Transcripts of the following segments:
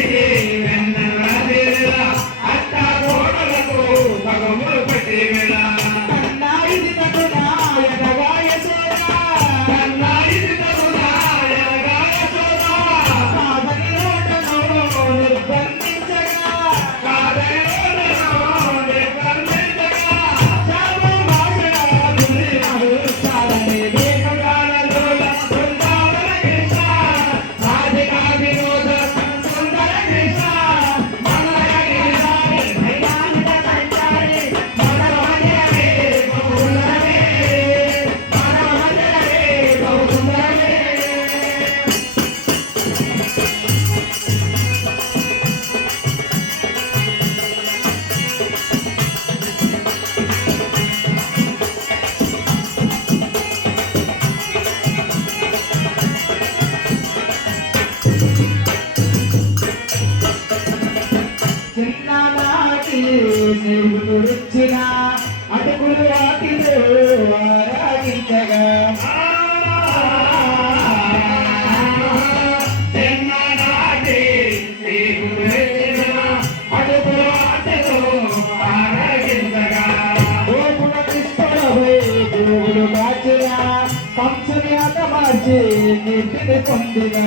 Yeah. దేవుడిచ్చిన అడుగులు వాటిలో ఆరాధించగా. పంచుని అత మార్చి కీర్తిని పొందిన.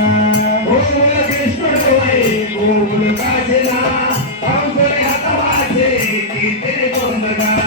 కృష్ణుడు కాచిన పంచుని చేతి పొందగా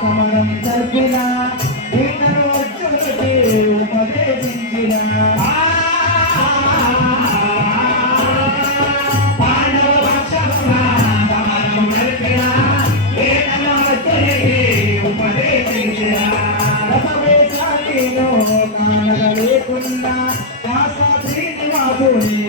సమరం జరిపిన ఈతను అర్జునుడికి ఉపదేశించిన. పాండవ పక్షమున సమరం జరిపిన ఈతను అర్జునుడికి ఉపదేశించిన. రసవేశాలిలో కానగలేకున్నా కాస శ్రీనివాసుని